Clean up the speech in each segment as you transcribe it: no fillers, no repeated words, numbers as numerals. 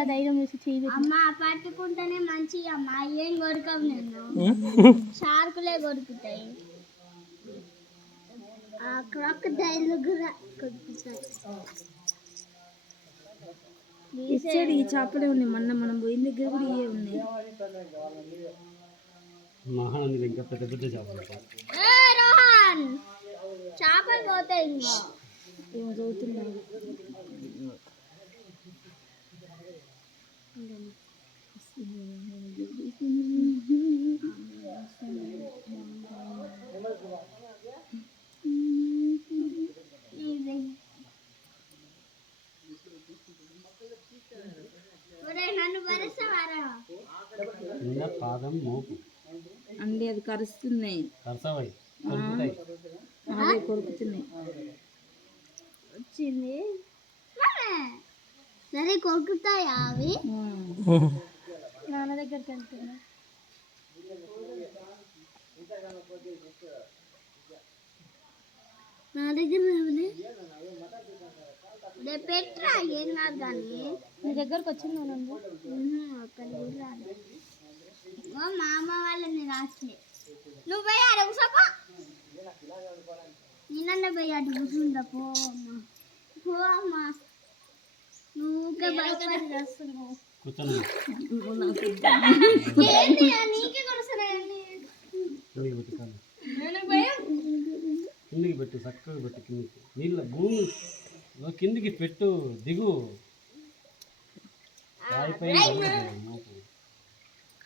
మళ్ళీ ధైర్యం చేసి చేయి అమ్మ పట్టుకుంటేనే మంచి అమ్మ ఏం కొరకవు నేను షార్కులే కొరుకుతాయి ఆ క్రొకడైల్ కూడా కొరుకుతాయి ఇచ్చాడు ఈ చేపలే ఉన్నాయి మొన్న మనం పోయిన దగ్గర కూడా ఇవే ఉన్నాయి మహానంది ఇంకా పెద్ద పెద్ద చేపలు రోహన్ చేపలు పోతాయి ఇంకా ఏమో చదువుతున్నాడు నన్ను భరిస్తావారా కింద పాదం మోపు అండి అది కరుస్తున్నాయి కరసవాయి కొరుకుతాయి అదే కొరుకుతున్నాయి వచ్చింది సరే కొరుకుతాయా అవి నాన్న దగ్గరికి వెళ్తున్నా నా దగ్గర రేపు పెట్రా ఏం కాదు కానీ నీ దగ్గరకు వచ్చిందా నందు ఓ మా అమ్మ వాళ్ళని రాసలే నువ్వు పోయి ఆడ కూసోపో నేనన్న పోయి అటు కూర్చుంటా పో అమ్మ పో అమ్మ నువ్వుకే భయపడి చేస్తున్నావు కూర్చొని ఏంటి నీకే కొడుతున్నాయని కిందికి పెట్టు కాదు నేను భయం కిందికి పెట్టు చక్కగా పెట్టు కిందికి నీళ్ళ భూమి కిందికి పెట్టు దిగు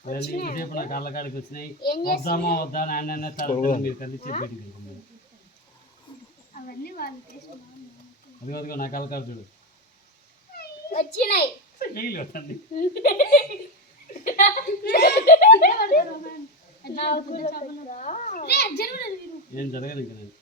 ఇంతసేపు నా కాళ్ళ కాడికి వచ్చినాయి వద్దామా వద్దా నాన్న తర్వాత మీరు కలిసి బయటికి వెళ్తున్నాను అవన్నీ వాళ్ళు అది అదిగో నా కాళ్ళ కాడు చూడు వచ్చినాయి ఏం జరగదు ఇంకా నేను